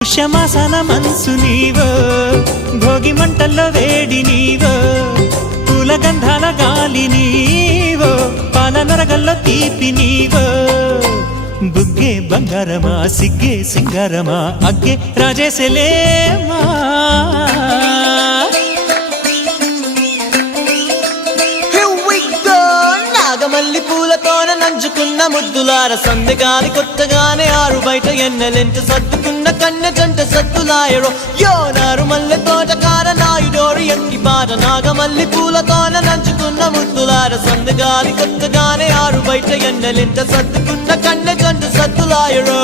పుష్యమాసన మనసు నీవో భోగి మంటల్లో వేడి నీవో పూల గంధాల గాలి నీవో పాల నరగల్లో తీపి నీవో బుగ్గే బంగారమా సిగ్గే సింగారమా అగ్గే రాజేశలేమా మల్లి పూలతోన నంచుకున్న ముద్దులార సందగాలి కొత్తగానే ఆరు బయట ఎన్నెలెంట సర్దుకున్న కన్నె జంట సత్తులాయరో యోనారు మల్లె తోటకార నాయుడోరు ఎంకి బాట నాగమల్లి పూలతోన నంచుకున్న ముద్దులార సందగాలి కొత్తగానే ఆరు బయట ఎన్నెలెంట సర్దుకున్న కన్నె జంట సత్తులాయరో